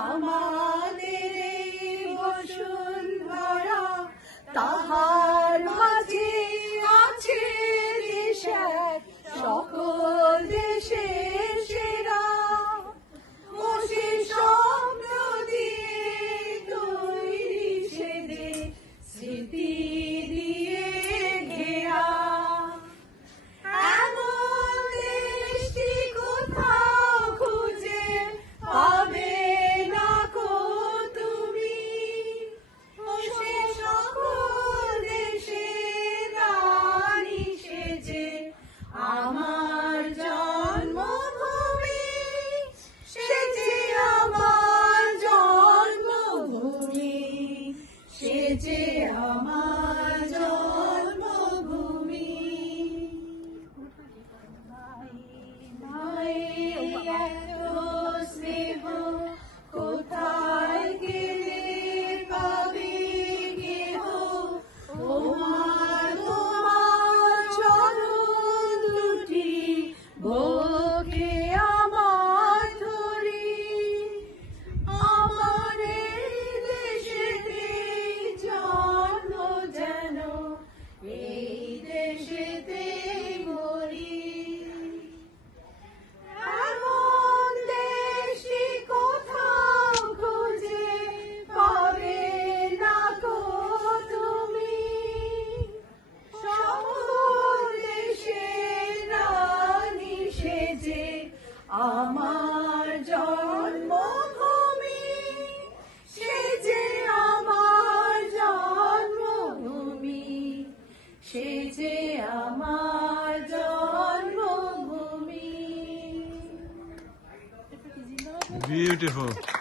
আমাদের এই বসুন্ধরা তাহার মাঝে আছে দেশ এক, সকল দেশের সেরা। ও সে স্বপ্ন দিয়ে তৈরি সে দেশ, স্মৃতি দিয়ে ঘেরা। এমন দেশটি কোথাও খুঁজে পাবে না কো তুমি। ও সে সকল দেশের রানী সেজে আমার জন্মভূমি, সেজে আমার জন্মভূমি, সেজে আমার জন্মভূমি। মায়ের এত স্নেহ কোথায় গেলে পাবে কেহ, ও মা তোমার চরণ দুটি বুকে আমার ধরি। আমার এই দেশেতে জন্ম যেন এই দেশেতে মরি। এমন দেশটি কোথাও খুঁজে পাবে না কো তুমি। সকল দেশের রানী সেজে আমার জন্মভূমি, সেজে আমার জন্মভূমি, সেজে আমার জন্মভূমি। Beautiful.